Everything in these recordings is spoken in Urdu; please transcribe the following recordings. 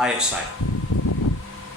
ISI।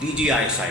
DG ISI।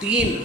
3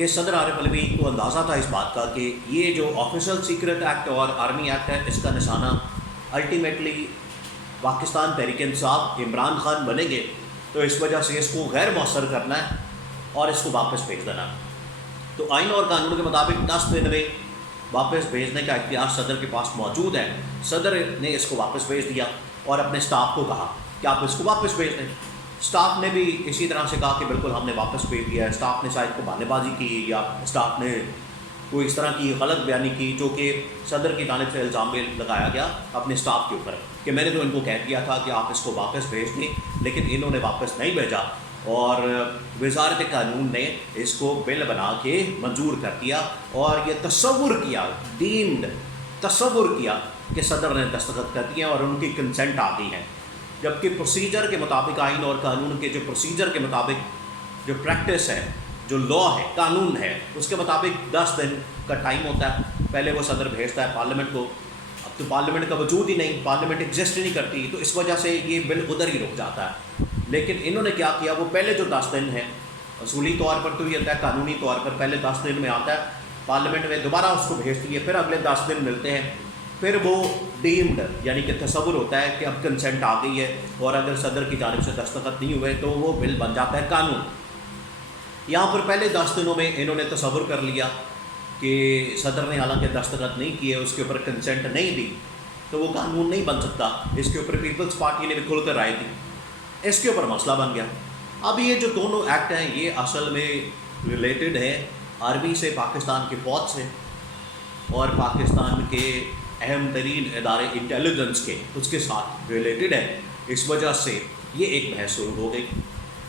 کہ صدر عارف علوی کو اندازہ تھا اس بات کا کہ یہ جو آفیشل سیکرٹ ایکٹ اور آرمی ایکٹ ہے، اس کا نشانہ الٹیمیٹلی پاکستان تحریک انصاف عمران خان بنیں گے، تو اس وجہ سے اس کو غیر مؤثر کرنا ہے اور اس کو واپس بھیج دینا ہے۔ تو آئین اور قانون کے مطابق 10 دن میں واپس بھیجنے کا اختیار صدر کے پاس موجود ہے۔ صدر نے اس کو واپس بھیج دیا اور اپنے سٹاف کو کہا کہ آپ اس کو واپس بھیج دیں۔ سٹاف نے بھی اسی طرح سے کہا کہ بالکل ہم نے واپس بھیج دیا ہے۔ سٹاف نے شاید کو بہانے بازی کی یا سٹاف نے کوئی اس طرح کی غلط بیانی کی، جو کہ صدر کی جانب سے الزام میں لگایا گیا اپنے سٹاف کے اوپر کہ میں نے تو ان کو کہہ دیا تھا کہ آپ اس کو واپس بھیج دیں، لیکن انہوں نے واپس نہیں بھیجا، اور وزارت قانون نے اس کو بل بنا کے منظور کر دیا اور یہ تصور کیا کہ صدر نے دستخط کر دیے اور ان کی کنسنٹ آ گئی ہے، جبکہ پروسیجر کے مطابق آئین اور قانون کے جو پروسیجر کے مطابق جو پریکٹس ہے، جو لا ہے، قانون ہے، اس کے مطابق 10 دن کا ٹائم ہوتا ہے۔ پہلے وہ صدر بھیجتا ہے پارلیمنٹ کو، اب تو پارلیمنٹ کا وجود ہی نہیں، پارلیمنٹ ایگزسٹ ہی نہیں کرتی، تو اس وجہ سے یہ بل ادھر ہی رک جاتا ہے۔ لیکن انہوں نے کیا کیا، وہ پہلے جو 10 دن ہیں اصولی طور پر تو یہ ہوتا ہے، قانونی طور پر پہلے 10 دن میں آتا ہے پارلیمنٹ میں، دوبارہ اس کو بھیجتی ہے، پھر اگلے 10 دن ملتے ہیں، پھر وہ ڈیمڈ یعنی کہ تصور ہوتا ہے کہ اب کنسنٹ آ گئی ہے، اور اگر صدر کی جانب سے دستخط نہیں ہوئے تو وہ بل بن جاتا ہے قانون۔ یہاں پر پہلے 10 دنوں میں انہوں نے تصور کر لیا کہ صدر نے حالانکہ دستخط نہیں کیے، اس کے اوپر کنسنٹ نہیں دی، تو وہ قانون نہیں بن سکتا۔ اس کے اوپر پیپلز پارٹی نے بھی کھل کر رائے دی، اس کے اوپر مسئلہ بن گیا۔ اب یہ جو دونوں ایکٹ ہیں یہ اصل میں ریلیٹڈ ہے آرمی سے، پاکستان کی فوج سے، اور پاکستان کے اہم ترین ادارے انٹیلیجنس کے، اس کے ساتھ ریلیٹڈ ہے، اس وجہ سے یہ ایک بحث شروع ہو گئی۔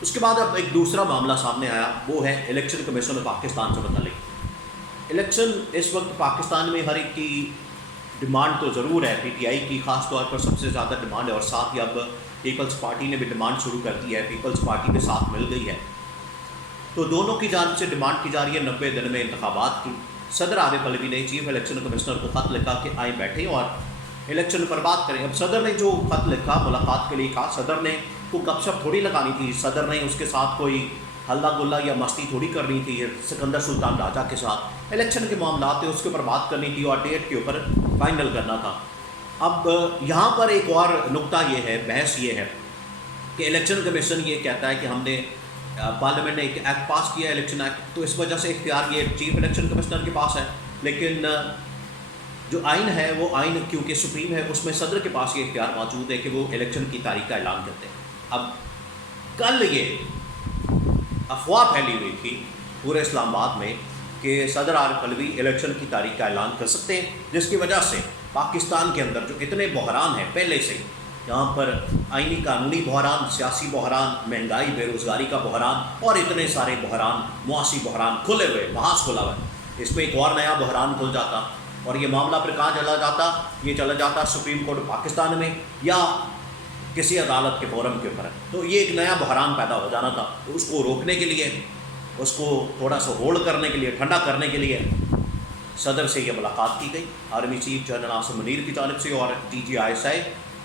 اس کے بعد اب ایک دوسرا معاملہ سامنے آیا، وہ ہے الیکشن کمیشن آف پاکستان سے متعلق۔ الیکشن اس وقت پاکستان میں ہر ایک کی ڈیمانڈ تو ضرور ہے، پی ٹی آئی کی خاص طور پر سب سے زیادہ ڈیمانڈ ہے، اور ساتھ ہی اب پیپلز پارٹی نے بھی ڈیمانڈ شروع کر دی ہے، پیپلز پارٹی کے ساتھ مل گئی ہے، تو دونوں کی جانب سے ڈیمانڈ کی جا رہی ہے 90 دن میں انتخابات کی۔ صدر عارف علوی نے چیف الیکشن کمشنر کو خط لکھا کہ آئیں بیٹھیں اور الیکشن پر بات کریں۔ اب صدر نے جو خط لکھا ملاقات کے لیے کہا، صدر نے کو گپ شپ تھوڑی لگانی تھی، صدر نے اس کے ساتھ کوئی ہلہ گلہ یا مستی تھوڑی کرنی تھی سکندر سلطان راجہ کے ساتھ، الیکشن کے معاملات تھے، اس کے اوپر بات کرنی تھی اور ڈیٹ کے اوپر فائنل کرنا تھا۔ اب یہاں پر ایک اور نقطہ یہ ہے، بحث یہ ہے کہ الیکشن کمیشن یہ کہتا ہے کہ ہم نے پارلیمنٹ نے ایک ایکٹ پاس کیا ہے، الیکشن ایکٹ، تو اس وجہ سے اختیار یہ چیف الیکشن کمشنر کے پاس ہے، لیکن جو آئین ہے وہ آئین کیونکہ سپریم ہے، اس میں صدر کے پاس یہ اختیار موجود ہے کہ وہ الیکشن کی تاریخ کا اعلان کرتے ہیں۔ اب کل یہ افواہ پھیلی ہوئی تھی پورے اسلام آباد میں کہ صدر عارف علوی الیکشن کی تاریخ کا اعلان کر سکتے ہیں، جس کی وجہ سے پاکستان کے اندر جو اتنے بحران ہیں پہلے سے، یہاں پر آئینی قانونی بحران، سیاسی بحران، مہنگائی، بے روزگاری کا بحران، اور اتنے سارے بحران، معاشی بحران کھلے ہوئے، محاذ کھلا ہوا ہے، اس میں ایک اور نیا بحران کھل جاتا، اور یہ معاملہ پھر کہاں چلا جاتا، یہ چلا جاتا سپریم کورٹ پاکستان میں یا کسی عدالت کے فورم کے اوپر، تو یہ ایک نیا بحران پیدا ہو جانا تھا۔ تو اس کو روکنے کے لیے، اس کو تھوڑا سا ہولڈ کرنے کے لیے، ٹھنڈا کرنے کے لیے صدر سے یہ ملاقات کی گئی، army chief general Asim Munir کی جانب سے اور DGISI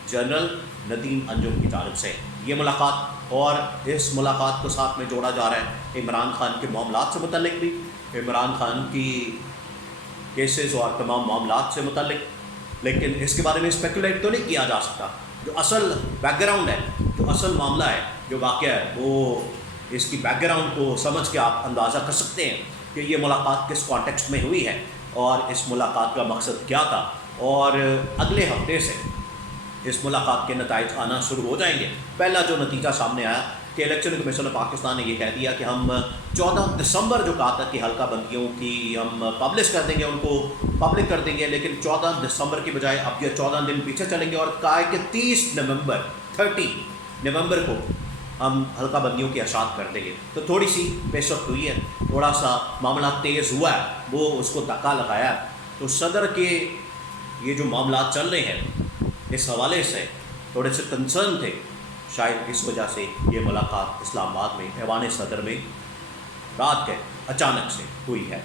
جنرل ندیم انجم کی جانب سے یہ ملاقات، اور اس ملاقات کو ساتھ میں جوڑا جا رہا ہے عمران خان کے معاملات سے متعلق بھی، عمران خان کی کیسز اور تمام معاملات سے متعلق، لیکن اس کے بارے میں اسپیکولیٹ تو نہیں کیا جا سکتا۔ جو اصل بیک گراؤنڈ ہے، جو اصل معاملہ ہے، جو واقعہ ہے، وہ اس کی بیک گراؤنڈ کو سمجھ کے آپ اندازہ کر سکتے ہیں کہ یہ ملاقات کس کانٹیکسٹ میں ہوئی ہے اور اس ملاقات کا مقصد کیا تھا، اور اگلے ہفتے سے اس ملاقات کے نتائج آنا شروع ہو جائیں گے۔ پہلا جو نتیجہ سامنے آیا کہ الیکشن کمیشن آف پاکستان نے یہ کہہ دیا کہ ہم 14 دسمبر جو کہا تھا کہ حلقہ بندیوں کی ہم پبلش کر دیں گے، ان کو پبلک کر دیں گے، لیکن 14 دسمبر کی بجائے اب یہ 14 دن پیچھے چلیں گے، اور کہا ہے کہ 30 نومبر کو ہم حلقہ بندیوں کی اشاعت کر دیں گے۔ تو تھوڑی سی پیش رفت ہوئی ہے، تھوڑا سا معاملہ تیز ہوا ہے، وہ اس کو دھکا لگایا ہے۔ تو صدر کے یہ جو معاملات چل رہے ہیں اس حوالے سے تھوڑے سے کنسرن تھے، شاید اس وجہ سے یہ ملاقات اسلام آباد میں ایوان صدر میں رات کے اچانک سے ہوئی ہے۔